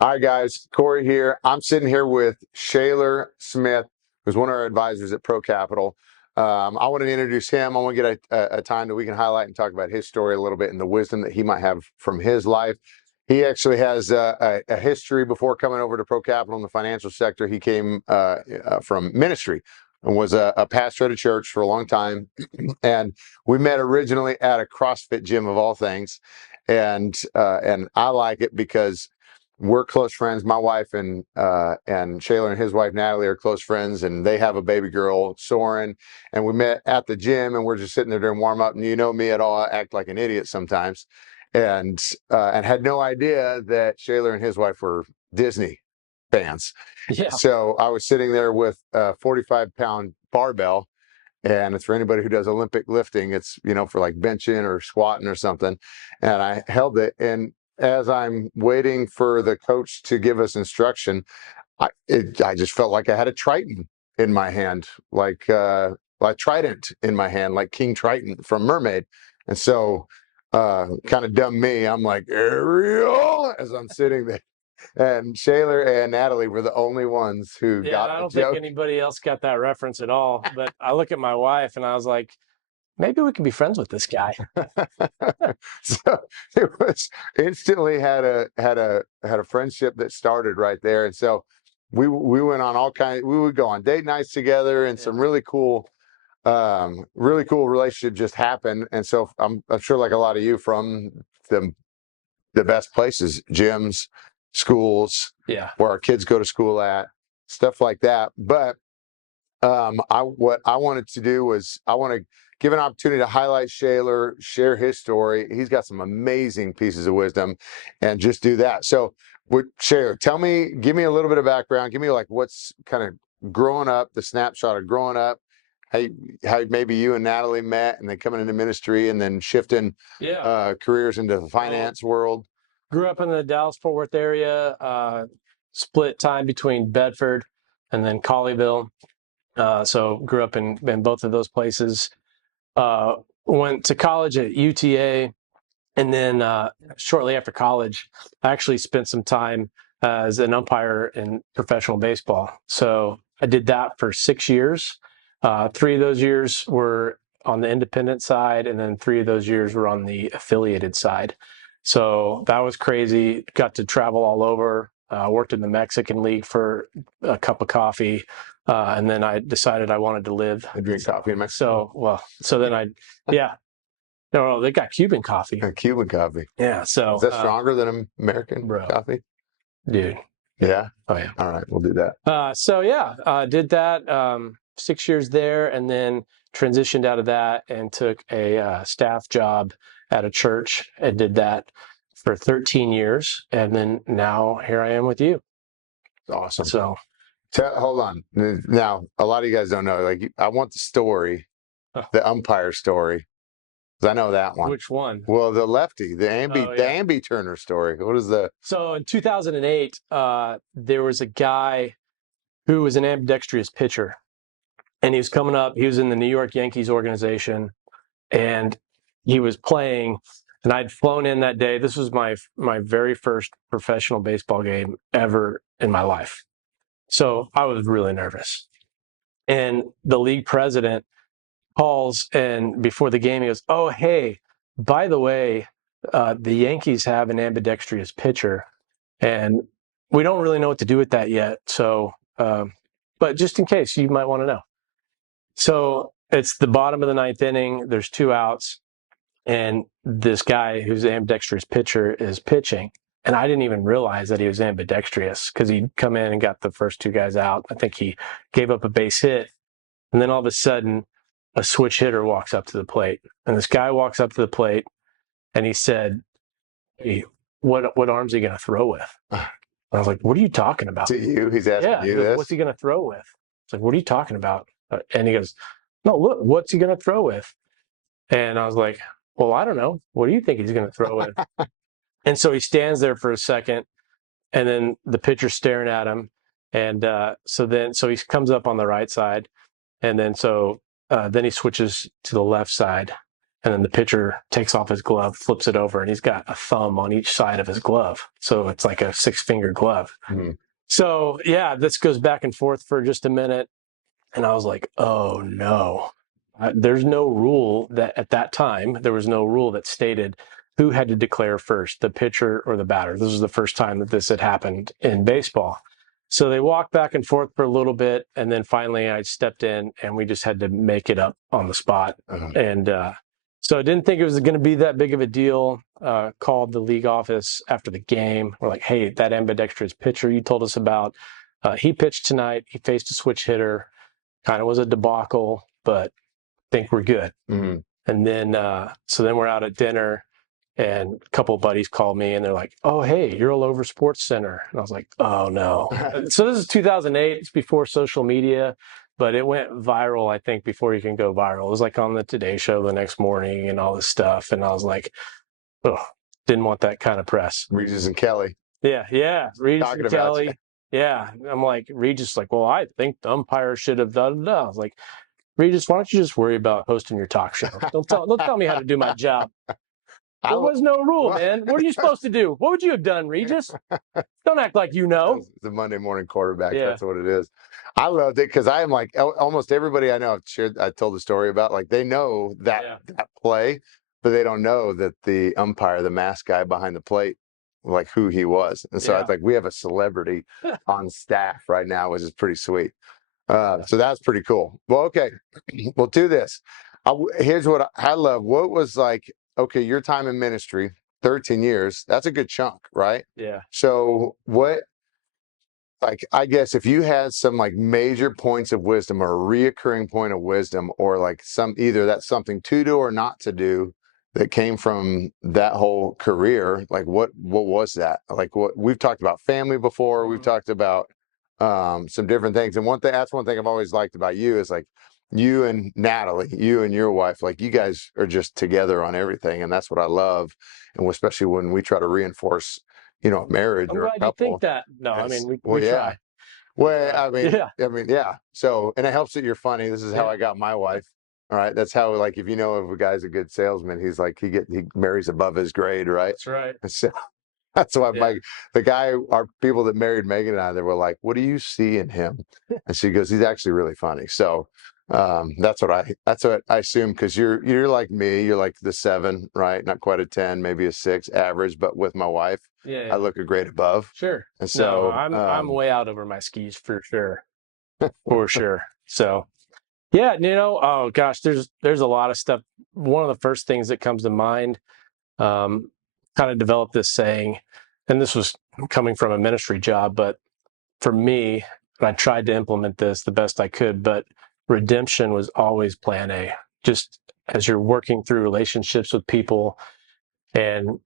All right, guys. Cory here. I'm sitting here with Shaylor Smith, who's one of our advisors at Pro Capital. I want to introduce him. I want to get a time that we can highlight and talk about his story a little bit and the wisdom that he might have from his life. He actually has a history before coming over to Pro Capital in the financial sector. He came from ministry and was a pastor at a church for a long time. And we met originally at a CrossFit gym of all things. And I like it because we're close friends. My wife and Shaylor and his wife Natalie are close friends, and they have a baby girl, Soren. And we met at the gym, and we're just sitting there during warm up. And you know me at all, I act like an idiot sometimes, and had no idea that Shaylor and his wife were Disney fans. Yeah. So I was sitting there with a 45-pound barbell. And it's for anybody who does Olympic lifting. It's, for like benching or squatting or something. And I held it. And as I'm waiting for the coach to give us instruction, I just felt like I had a Triton in my hand, like a trident in my hand, like King Triton from Mermaid. And so kind of dumb me, I'm like, Ariel, as I'm sitting there. And Shaylor and Natalie were the only ones who got I don't the joke. think anybody else got that reference at all. But I look at my wife and I was like, maybe we can be friends with this guy. So it was instantly had a friendship that started right there. And so we went on all kinds. We would go on date nights together, and some really cool relationship just happened. And so I'm sure, like a lot of you, from the best places, gyms, schools, where our kids go to school at, stuff like that. But what I wanted to do was I want to give an opportunity to highlight Shaylor, share his story. He's got some amazing pieces of wisdom, and just do that. So, Shaylor, give me a little bit of background. Give me like what's kind of growing up, the snapshot of growing up, how maybe you and Natalie met, and then coming into ministry, and then shifting careers into the finance world. Grew up in the Dallas-Fort Worth area, split time between Bedford and then Colleyville. So grew up in both of those places. Went to college at UTA, and then shortly after college, I actually spent some time as an umpire in professional baseball. So I did that for 6 years. 3 of those years were on the independent side, and then 3 of those years were on the affiliated side. So that was crazy. Got to travel all over. Worked in the Mexican League for a cup of coffee. And then I decided I wanted to live. I drink coffee in Mexico. So then no, they got Cuban coffee. Cuban coffee. Yeah. So is that stronger than American coffee? Dude. Yeah. Oh yeah. All right, we'll do that. Did that 6 years there, and then transitioned out of that and took a staff job at a church and did that for 13 years. And then now here I am with you. Awesome. So hold on. Now, a lot of you guys don't know, like, I want the story, the umpire story, because I know that one. Which one? Well, the lefty, the Amby Turner story. What is the? So in 2008, there was a guy who was an ambidextrous pitcher, and he was coming up. He was in the New York Yankees organization, and he was playing. And I'd flown in that day. This was my very first professional baseball game ever in my life. So I was really nervous. And the league president calls, and before the game, he goes, "Oh, hey, by the way, the Yankees have an ambidextrous pitcher, and we don't really know what to do with that yet. So, but just in case, you might want to know." So it's the bottom of the 9th inning. There's 2 outs. And this guy who's an ambidextrous pitcher is pitching. And I didn't even realize that he was ambidextrous because he'd come in and got the first 2 guys out. I think he gave up a base hit. And then all of a sudden, a switch hitter walks up to the plate. And this guy walks up to the plate, and he said, "Hey, what arm's he going to throw with?" I was like, "What are you talking about?" To you? He's asking you this? "What's he going to throw with?" It's like, "What are you talking about?" And he goes, "No, look, what's he going to throw with?" And I was like, "Well, I don't know. What do you think he's going to throw with?" And so he stands there for a second, and then the pitcher's staring at him. And so he comes up on the right side, and then then he switches to the left side, And then the pitcher takes off his glove, flips it over, and he's got a thumb on each side of his glove. So it's like a 6-finger glove. Mm-hmm. So, yeah, this goes back and forth for just a minute. And I was like, oh, no. There's no rule that at that time, there was no rule that stated who had to declare first, the pitcher or the batter. This was the first time that this had happened in baseball. So they walked back and forth for a little bit, and then finally I stepped in, and we just had to make it up on the spot. And so I didn't think it was going to be that big of a deal. Called the league office after the game. We're like, hey, that ambidextrous pitcher you told us about, he pitched tonight. He faced a switch hitter. Kind of was a debacle, but I think we're good. Mm-hmm. And then, so then we're out at dinner, and a couple of buddies called me, and they're like, oh, hey, you're all over Sports Center. And I was like, oh, no. So this is 2008. It's before social media, but it went viral, I think, before you can go viral. It was like on the Today Show the next morning and all this stuff. And I was like, oh, didn't want that kind of press. Regis and Kelly. Yeah. Regis Talking and about Kelly. you. Yeah. I'm like, Regis, like, well, I think the umpire should have done that. I was like, Regis, why don't you just worry about hosting your talk show? Don't tell me how to do my job. There was no rule, man. What are you supposed to do? What would you have done, Regis? Don't act like you know. The Monday morning quarterback. Yeah. That's what it is. I loved it because I am like almost everybody I know. I told the story about, like, they know that play, but they don't know that the umpire, the mask guy behind the plate, like who he was. And so I was like, we have a celebrity on staff right now, which is pretty sweet. So that's pretty cool. Well, okay, we'll do this. Here's what I love. What was like, okay, your time in ministry, 13 years, that's a good chunk, right? Yeah. So what, like, I guess if you had some like major points of wisdom or a reoccurring point of wisdom, or like either that's something to do or not to do that came from that whole career, like what was that? Like, what we've talked about family before, we've talked about some different things. And that's one thing I've always liked about you is like you and Natalie, you and your wife, like you guys are just together on everything. And that's what I love. And especially when we try to reinforce, marriage or a couple. I'm glad you think that. No, I mean, we try. Well, I mean, yeah. So, and it helps that you're funny. This is how I got my wife. All right. That's how, like, if you know if a guy's a good salesman, he's like, he marries above his grade, right? That's right. So that's why our people that married Megan and I, they were like, what do you see in him? And she goes, he's actually really funny. So that's what I assume, because you're like me, you're like the 7, right? Not quite a 10, maybe a 6 average, but with my wife, I look a grade above. Sure. And so I'm way out over my skis for sure. For sure. So yeah, oh gosh, there's a lot of stuff. One of the first things that comes to mind, kind of developed this saying, and this was coming from a ministry job, but for me, I tried to implement this the best I could, but redemption was always plan A. Just as you're working through relationships with people and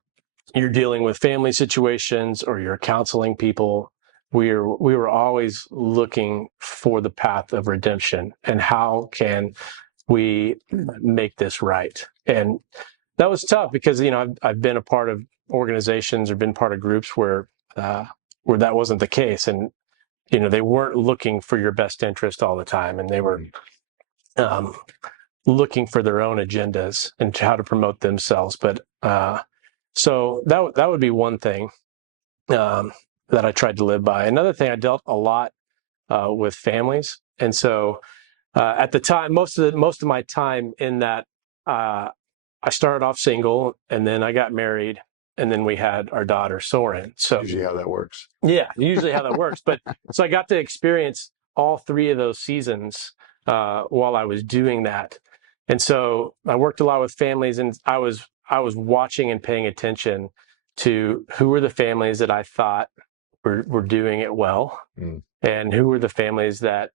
you're dealing with family situations or you're counseling people, we were always looking for the path of redemption and how can we make this right. And that was tough because I've been a part of organizations or been part of groups where that wasn't the case, and they weren't looking for your best interest all the time, and they were looking for their own agendas and how to promote themselves. But so that would be one thing that I tried to live by. Another thing, I dealt a lot with families, and so at the time, most of my time in that, I started off single, and then I got married, and then we had our daughter Soren. So usually how that works. Yeah, usually how that works. But so I got to experience all 3 of those seasons while I was doing that, and so I worked a lot with families, and I was watching and paying attention to who were the families that I thought were doing it well, and who were the families that,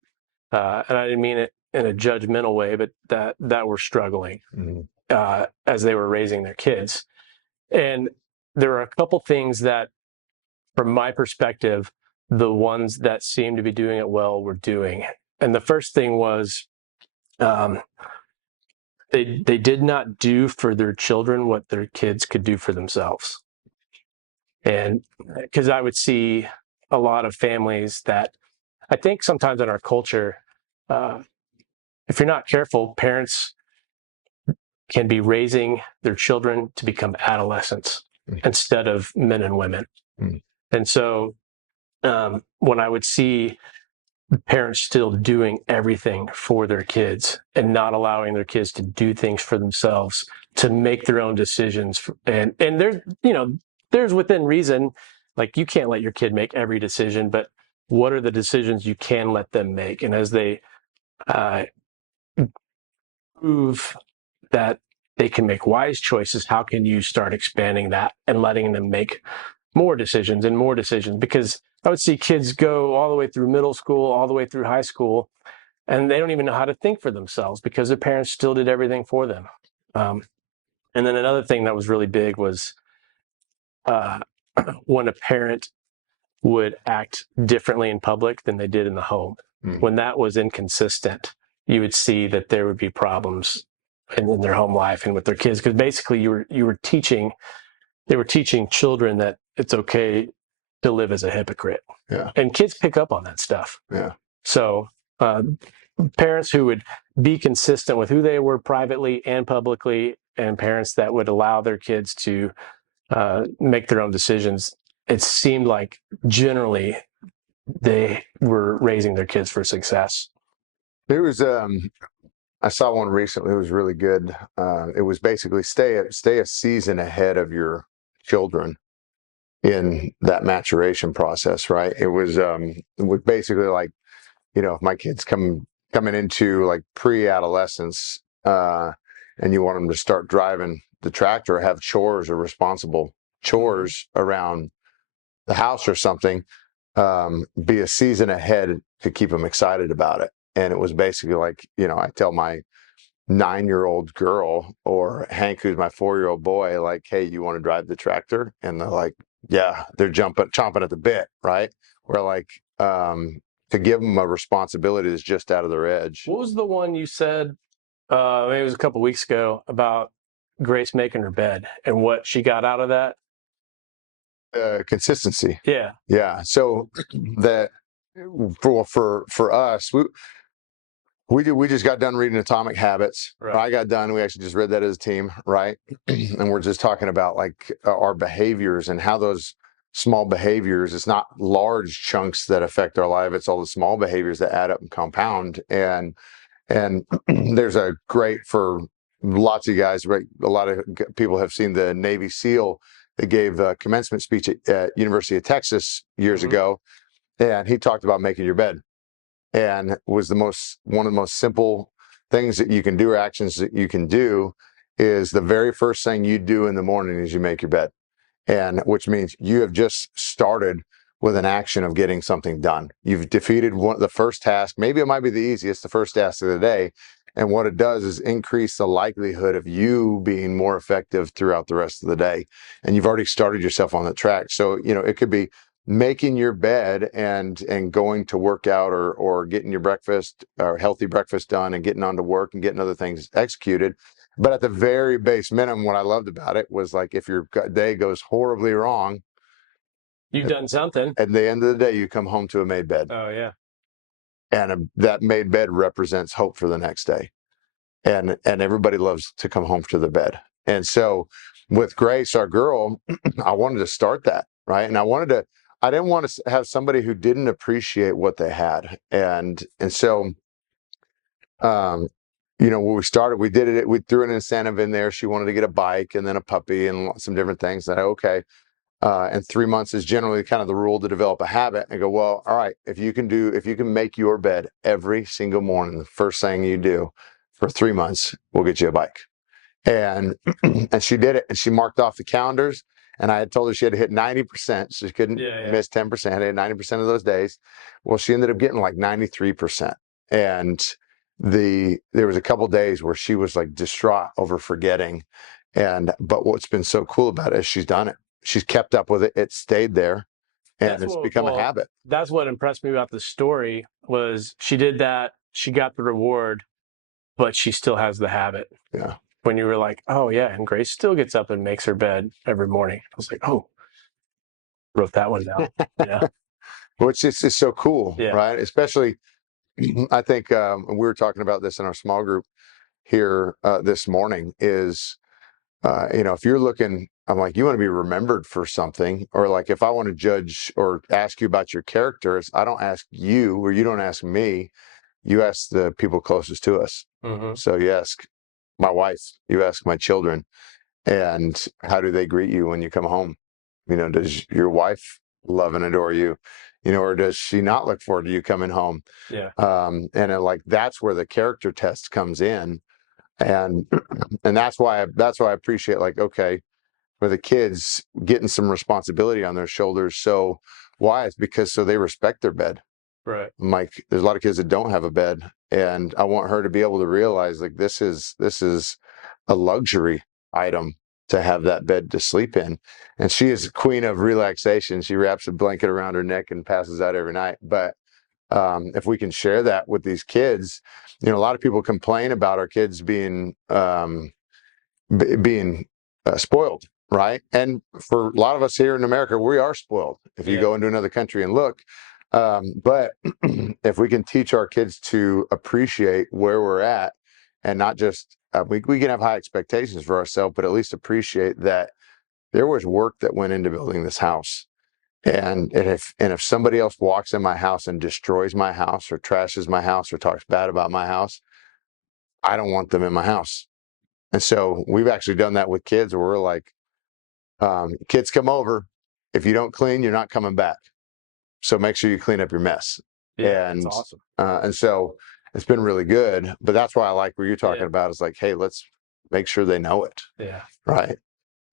and I didn't mean it in a judgmental way, but that were struggling as they were raising their kids. And there were a couple things that, from my perspective, the ones that seemed to be doing it well were doing. And the first thing was they did not do for their children what their kids could do for themselves. And because I would see a lot of families that, I think sometimes in our culture, if you're not careful, parents can be raising their children to become adolescents instead of men and women. And so when I would see parents still doing everything for their kids and not allowing their kids to do things for themselves, to make their own decisions, and there's, there's within reason, like you can't let your kid make every decision, but what are the decisions you can let them make? And as they prove that they can make wise choices, how can you start expanding that and letting them make more decisions and more decisions? Because I would see kids go all the way through middle school, all the way through high school, and they don't even know how to think for themselves because their parents still did everything for them. And then another thing that was really big was when a parent would act differently in public than they did in the home. When that was inconsistent, you would see that there would be problems in their home life and with their kids, because basically they were teaching children that it's okay to live as a hypocrite. Yeah. And kids pick up on that stuff. Yeah. So parents who would be consistent with who they were privately and publicly, and parents that would allow their kids to make their own decisions, it seemed like generally they were raising their kids for success. There was I saw one recently. It was really good. It was basically stay a season ahead of your children in that maturation process, right? It was basically like, if my kids coming into like pre-adolescence, and you want them to start driving the tractor, or have chores or responsible chores around the house or something, be a season ahead to keep them excited about it. And it was basically like, I tell my 9-year-old girl, or Hank, who's my 4-year-old boy, like, hey, you want to drive the tractor? And they're like, yeah, they're chomping at the bit, right? We're like, to give them a responsibility that's just out of their edge. What was the one you said, maybe it was a couple of weeks ago, about Grace making her bed and what she got out of that? Consistency. Yeah. Yeah. So that for us, we just got done reading Atomic Habits. Right. I got done. We actually just read that as a team, right? And we're just talking about like our behaviors and how those small behaviors, it's not large chunks that affect our life. It's all the small behaviors that add up and compound. And there's a great, for lots of guys, right? A lot of people have seen the Navy SEAL that gave a commencement speech at University of Texas years ago. And he talked about making your bed. And was one of the most simple things that you can do, or actions that you can do, is the very first thing you do in the morning is you make your bed. And which means you have just started with an action of getting something done. You've defeated the first task. Maybe it might be the easiest, the first task of the day. And what it does is increase the likelihood of you being more effective throughout the rest of the day. And you've already started yourself on the track. So, it could be making your bed and going to work out, or getting your breakfast, or healthy breakfast done, and getting on to work and getting other things executed. But at the very base minimum, what I loved about it was, like, if your day goes horribly wrong, you've done something. At the end of the day, you come home to a made bed. Oh, yeah. And that made bed represents hope for the next day. And everybody loves to come home to the bed. And so with Grace, our girl, I wanted to start that, right? And I didn't want to have somebody who didn't appreciate what they had. And so, when we started, we did it. We threw an incentive in there. She wanted to get a bike and then a puppy and some different things. And okay. And 3 months is generally kind of the rule to develop a habit. And go, well, all right, if you can make your bed every single morning, the first thing you do for 3 months, we'll get you a bike. And she did it, and she marked off the calendars. And I had told her she had to hit 90%. So she couldn't miss 10%. I had 90% of those days. Well, she ended up getting like 93%. And there was a couple days where she was like distraught over forgetting. But what's been so cool about it is she's done it. She's kept up with it. It stayed there, and it's become a habit. That's what impressed me about the story, was she did that. She got the reward, but she still has the habit. Yeah. When you were like, oh yeah, and Grace still gets up and makes her bed every morning. I was like, oh, wrote that one down. Yeah. Which is just so cool, Yeah. right? Especially, I think we were talking about this in our small group. here this morning is, if you're looking, I'm like, you want to be remembered for something, or like if I want to judge or ask you about your characters, I don't ask you, or you don't ask me. You ask the people closest to us. Mm-hmm. So you ask my wife, you ask my children, and how do they greet you when you come home? Does your wife love and adore you? Or does she not look forward to you coming home? Yeah. Like that's where the character test comes in, and that's why I appreciate, like, okay, for the kids getting some responsibility on their shoulders. So why? It's because so they respect their bed. Right. I'm like, there's a lot of kids that don't have a bed, and I want her to be able to realize, like, this is a luxury item to have that bed to sleep in. And she is a queen of relaxation. She wraps a blanket around her neck and passes out every night. But if we can share that with these kids, a lot of people complain about our kids being spoiled, right? And for a lot of us here in America, we are spoiled. If you go into another country and look, but if we can teach our kids to appreciate where we're at, and not just we can have high expectations for ourselves, but at least appreciate that there was work that went into building this house. And if somebody else walks in my house and destroys my house or trashes my house or talks bad about my house, I don't want them in my house. And so we've actually done that with kids, where we're like, kids come over, if you don't clean, you're not coming back. So make sure you clean up your mess. Yeah, And that's awesome. And so it's been really good. But that's why I like what you're talking about, is like, hey, let's make sure they know it. Yeah. Right.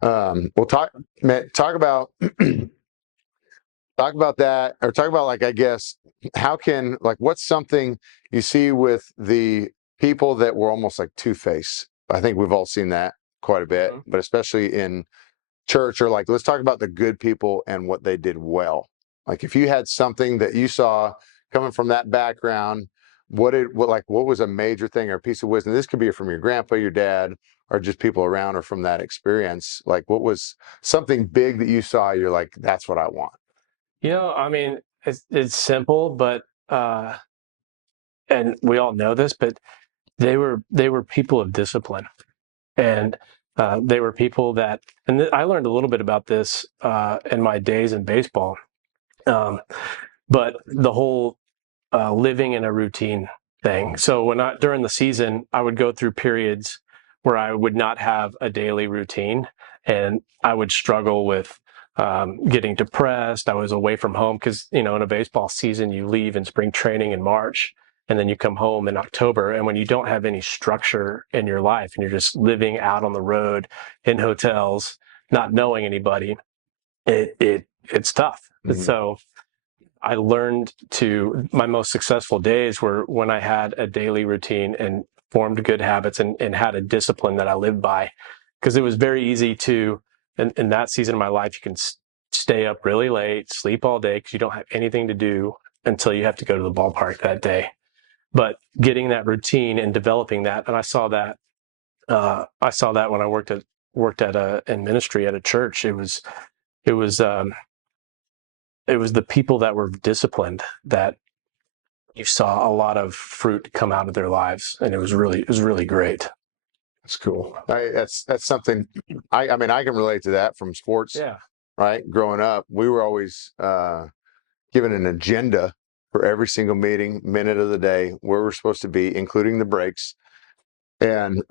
We'll talk about talk about that, or talk about, like, I guess, how can, like, what's something you see with the people that were almost like two-faced? I think we've all seen that quite a bit, but especially in church, or like, let's talk about the good people and what they did well. Like, if you had something that you saw coming from that background, what was a major thing or a piece of wisdom? This could be from your grandpa, your dad, or just people around, or from that experience. Like, what was something big that you saw? You're like, that's what I want. I mean, it's simple, but and we all know this, but they were people of discipline, and they were people that, and I learned a little bit about this in my days in baseball, but the whole living in a routine thing. So during the season, I would go through periods where I would not have a daily routine, and I would struggle with getting depressed. I was away from home because, in a baseball season, you leave in spring training in March, and then you come home in October. And when you don't have any structure in your life and you're just living out on the road in hotels, not knowing anybody, it's tough. Mm-hmm. So I learned my most successful days were when I had a daily routine and formed good habits and had a discipline that I lived by. Because it was very easy to, in that season of my life, you can stay up really late, sleep all day because you don't have anything to do until you have to go to the ballpark that day. But getting that routine and developing that, and I saw that when I worked in ministry at a church. It was the people that were disciplined that you saw a lot of fruit come out of their lives, and it was really great. That's cool. That's something I mean, I can relate to that from sports. Yeah. Right. Growing up, we were always given an agenda for every single meeting, minute of the day, where we're supposed to be, including the breaks. And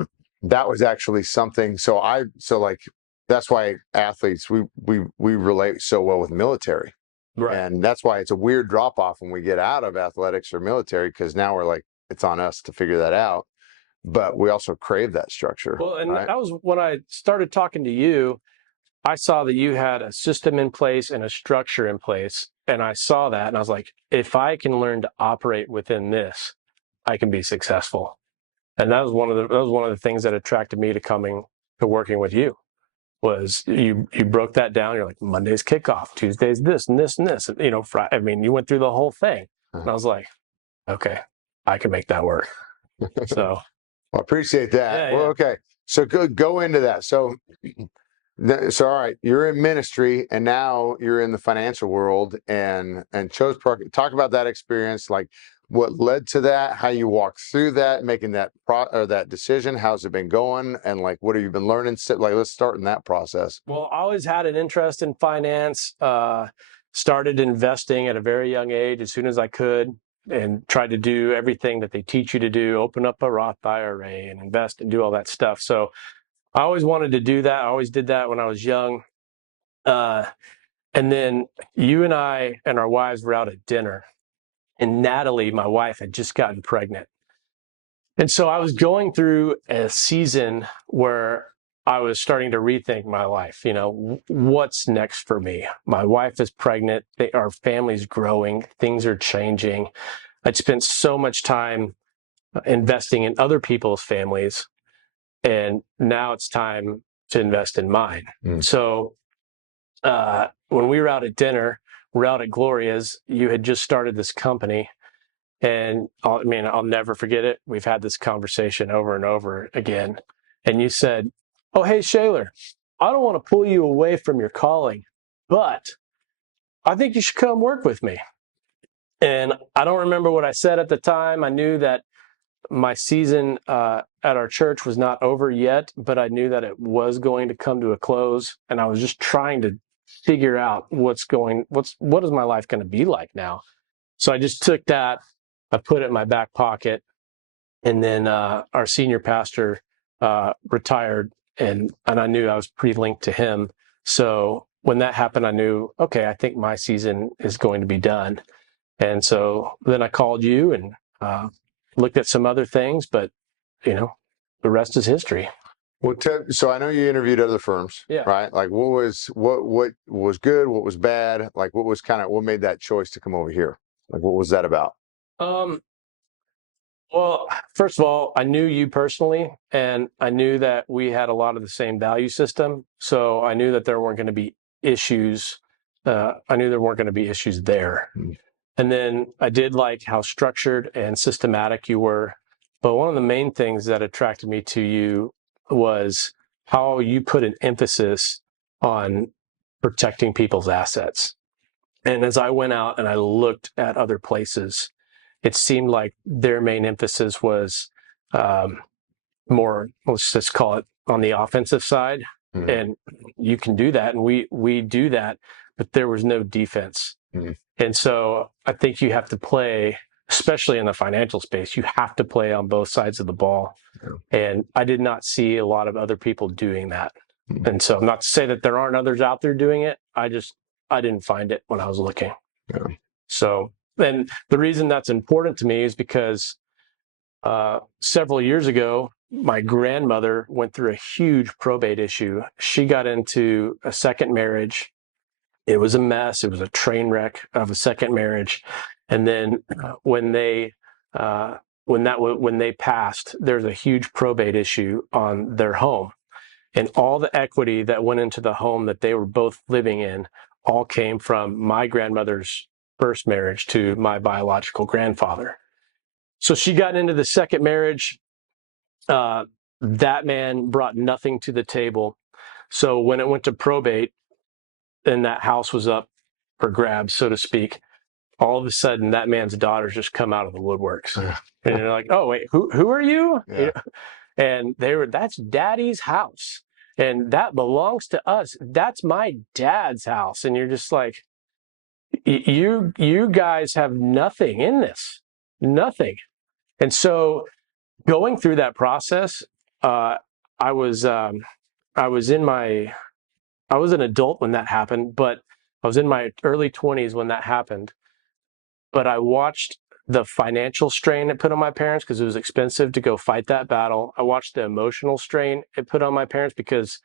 that was actually something. So like, that's why athletes, we relate so well with military. Right. And that's why it's a weird drop off when we get out of athletics or military, because now we're like, it's on us to figure that out. But we also crave that structure. Well, and right? that was when I started talking to you. I saw that you had a system in place and a structure in place. And I saw that, and I was like, if I can learn to operate within this, I can be successful. And that was one of the things that attracted me to working with you. Was you broke that down. You're like, Monday's kickoff, Tuesday's this and this and this. Friday, I mean, you went through the whole thing. And I was like, okay, I can make that work. So, well, I appreciate that. Yeah, well, okay. So go into that. So all right, you're in ministry, and now you're in the financial world, and chose Procter. Talk about that experience. Like, what led to that, how you walked through that, making that that decision, how's it been going, and like what have you been learning? Like, let's start in that process. Well, I always had an interest in finance. Started investing at a very young age, as soon as I could, and tried to do everything that they teach you to do, open up a Roth IRA and invest and do all that stuff. So I always wanted to do that. I always did that when I was young. And then you and I and our wives were out at dinner, and Natalie, my wife, had just gotten pregnant. And so I was going through a season where I was starting to rethink my life. You know, what's next for me? My wife is pregnant. Our family's growing. Things are changing. I'd spent so much time investing in other people's families, and now it's time to invest in mine. So when we were out at dinner, we're out at Gloria's. You had just started this company. And I'll never forget it. We've had this conversation over and over again. And you said, "Oh, hey, Shaylor, I don't want to pull you away from your calling, but I think you should come work with me." And I don't remember what I said at the time. I knew that my season at our church was not over yet, but I knew that it was going to come to a close. And I was just trying to figure out what is my life going to be like now. So I just took that. I put it in my back pocket, and then our senior pastor retired, and I knew I was pretty linked to him. So when that happened, I knew, okay, I think my season is going to be done. And so then I called you and looked at some other things, but the rest is history. Well, so I know you interviewed other firms, right? Like, what was good, what was bad, like what made that choice to come over here? Like, what was that about? Well, first of all, I knew you personally, and I knew that we had a lot of the same value system. So I knew that there weren't going to be issues. I knew there weren't going to be issues there. And then I did like how structured and systematic you were. But one of the main things that attracted me to you was how you put an emphasis on protecting people's assets. And as I went out and I looked at other places, it seemed like their main emphasis was more, let's just call it, on the offensive side. And you can do that, and we do that, but there was no defense. And so I think you have to play, especially in the financial space, you have to play on both sides of the ball. And I did not see a lot of other people doing that. And so not to say that there aren't others out there doing it. I didn't find it when I was looking. So, and the reason that's important to me is because several years ago, my grandmother went through a huge probate issue. She got into a second marriage. It was a mess. It was a train wreck of a second marriage. And then when they passed, there's a huge probate issue on their home. And all the equity that went into the home that they were both living in all came from my grandmother's first marriage to my biological grandfather. So she got into the second marriage. That man brought nothing to the table. So when it went to probate and that house was up for grabs, so to speak, all of a sudden that man's daughters just come out of the woodworks. And they're like, "Oh, wait, who are you?" And that's daddy's house. And that belongs to us. That's my dad's house. And you're just like, you guys have nothing in this, nothing. And so going through that process, I was an adult when that happened, but I was in my early 20s when that happened. But I watched the financial strain it put on my parents because it was expensive to go fight that battle. I watched the emotional strain it put on my parents because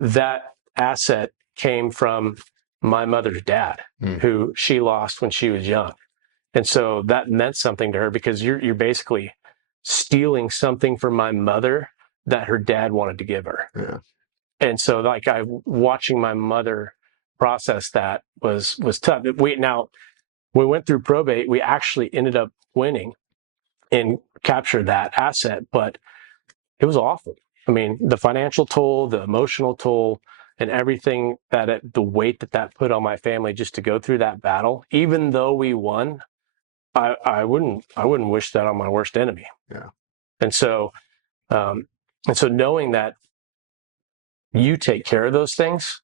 that asset came from my mother's dad, who she lost when she was young. And so that meant something to her because you're basically stealing something from my mother that her dad wanted to give her. And so watching my mother process that was tough. We went through probate. We actually ended up winning and captured that asset, but it was awful. I mean, the financial toll, the emotional toll, and everything the weight that put on my family just to go through that battle, even though we won, I wouldn't wish that on my worst enemy. Yeah. And so knowing that you take care of those things,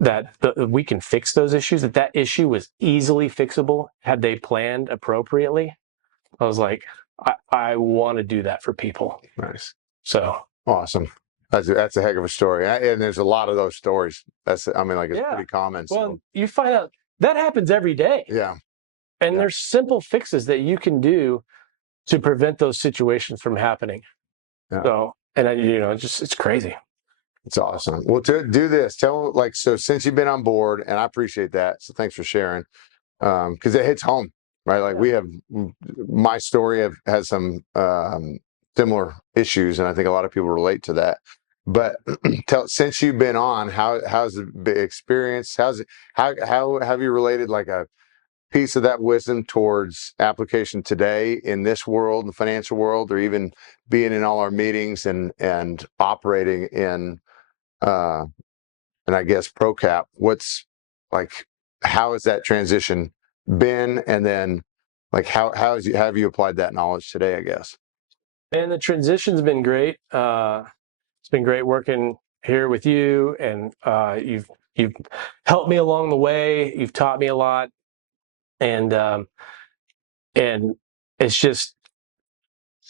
that we can fix those issues, that issue was easily fixable had they planned appropriately. I was like, I want to do that for people. Nice. So awesome. That's a heck of a story. And there's a lot of those stories. It's pretty common. Well, so. You find out that happens every day. Yeah. And there's simple fixes that you can do to prevent those situations from happening. Yeah. So, and it's crazy. It's awesome. Well, to do this, so since you've been on board, and I appreciate that. So thanks for sharing. Because it hits home, right? Like we have, my story has some similar issues, and I think a lot of people relate to that. But since you've been on, how's the experience? How have you related like a piece of that wisdom towards application today in this world, the financial world, or even being in all our meetings and operating in, and I guess ProCap? What's like, how has that transition been? And then like, how have you applied that knowledge today, I guess? And the transition's been great. It's been great working here with you, and you've helped me along the way. You've taught me a lot, and it's just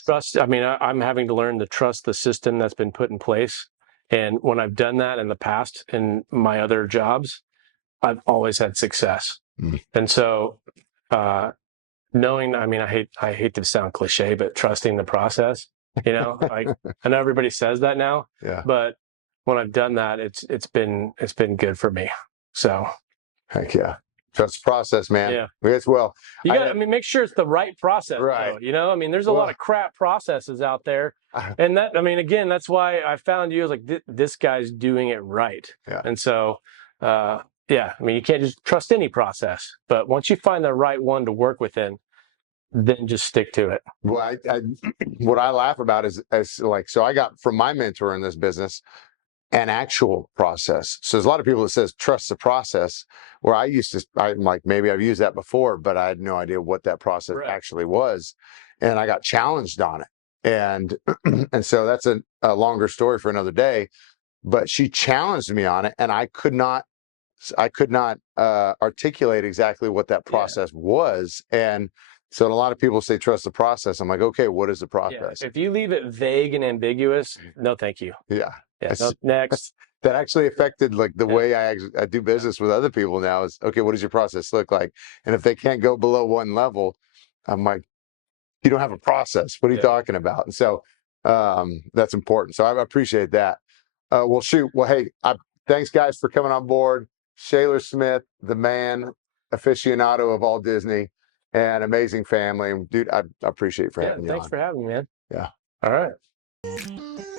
trust. I mean, I'm having to learn to trust the system that's been put in place. And when I've done that in the past in my other jobs, I've always had success. And so, knowing, I mean, I hate to sound cliche, but trusting the process, like I know everybody says that now, but when I've done that, it's been good for me. So heck yeah. Trust the process, man. Yeah. Yes, well, you got to make sure it's the right process, right? Though, I mean, there's a lot of crap processes out there, and that, I mean, again, that's why I found you. I was like, this guy's doing it right, and so, I mean, you can't just trust any process, but once you find the right one to work within, then just stick to it. Well, what I laugh about is like, so I got from my mentor in this business an actual process. So there's a lot of people that says trust the process, where I'm like, maybe I've used that before, but I had no idea what that process actually was. And I got challenged on it. And and so that's a longer story for another day, but she challenged me on it, and I could not articulate exactly what that process was. And so a lot of people say trust the process. I'm like, okay, what is the process? If you leave it vague and ambiguous, no, thank you. Next. That actually affected like the way I do business with other people now is, okay, what does your process look like? And if they can't go below one level, I'm like, you don't have a process. What are you talking about? And so that's important. So I appreciate that. Well, shoot. Well, hey, thanks guys for coming on board. Shaylor Smith, the man aficionado of all Disney, and amazing family. Dude, I appreciate you for having me on. Thanks for having me, man. Yeah. All right.